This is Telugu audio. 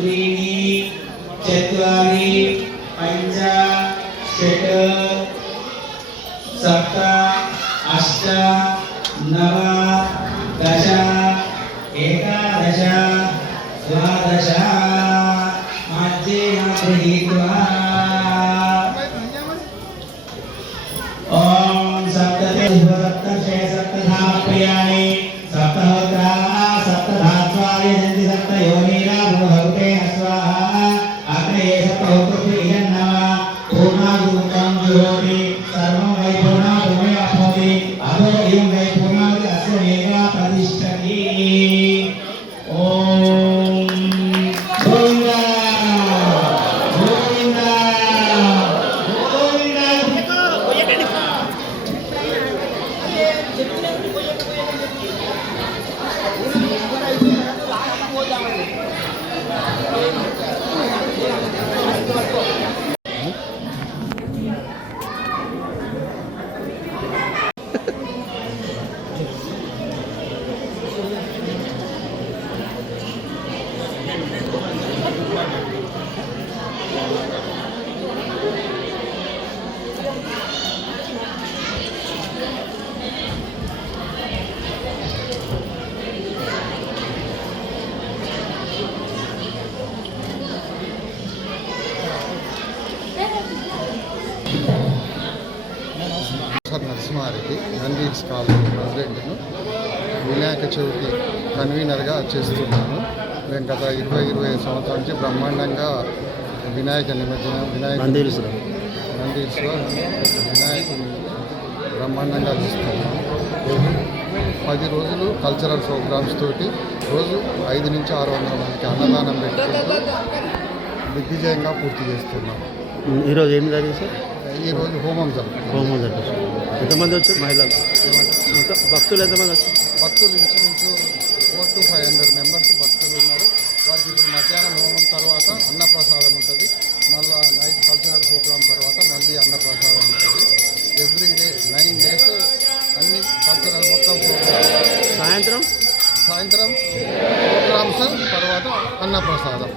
त्रीणि चत्वारि पञ्च षट् सप्त अष्ट नव दश एकादश द्वादश मध्येन गृहीत्वा ॐ सप्तते सप्तशे सप्तधा प्रियाणि सप्तहोत्रा सप्तधात्वाय जन्ति सप्तयोनिना भूभवते स्वाहा अग्रे सप्तहोत्रुभ्य इदन्नमः पूर्णादुक्तं जुहोति सर्वं वै पूर्णादुमे अभवति अधो इयं वै पूर्णादि अस्यमेव प्रतिष्ठति ॐ गोविन्द गोविन्द నరసింహారెడ్డి నందీస్ కాలేజ్ ప్రెసిడెంట్ను వినాయక చవితి కన్వీనర్గా చేస్తున్నాను. మేము గత 20-25 సంవత్సరాల నుంచి బ్రహ్మాండంగా వినాయక నిమజ్జనం నందీస్లో వినాయకుని బ్రహ్మాండంగా చేస్తున్నాము. 10 రోజులు కల్చరల్ ప్రోగ్రామ్స్ తోటి రోజు 500 నుంచి 600 మందికి అన్నదానం పెట్టుకుంటూ దిగ్విజయంగా పూర్తి చేస్తున్నాం. ఈరోజు ఏం జరిగింది సార్? ఈరోజు హోమం జరుగుతుంది. ఎంతమంది వచ్చారు మహిళలు? మొత్తం భక్తులు ఎంతమంది వచ్చారు? భక్తులు ఇంచుమించు 400 to 500 మెంబర్స్ భక్తులు ఉన్నారు. వారికి ఇప్పుడు మధ్యాహ్నం హోమం తర్వాత అన్నప్రసాదం ఉంటుంది. మళ్ళీ నైట్ కల్చరల్ ప్రోగ్రామ్ తర్వాత మళ్ళీ అన్నప్రసాదం ఉంటుంది. ఎవ్రీడే 9 days అన్ని కల్చరల్ మొత్తం ప్రోగ్రామ్. సాయంత్రం ప్రోగ్రామ్స్ తర్వాత అన్నప్రసాదం.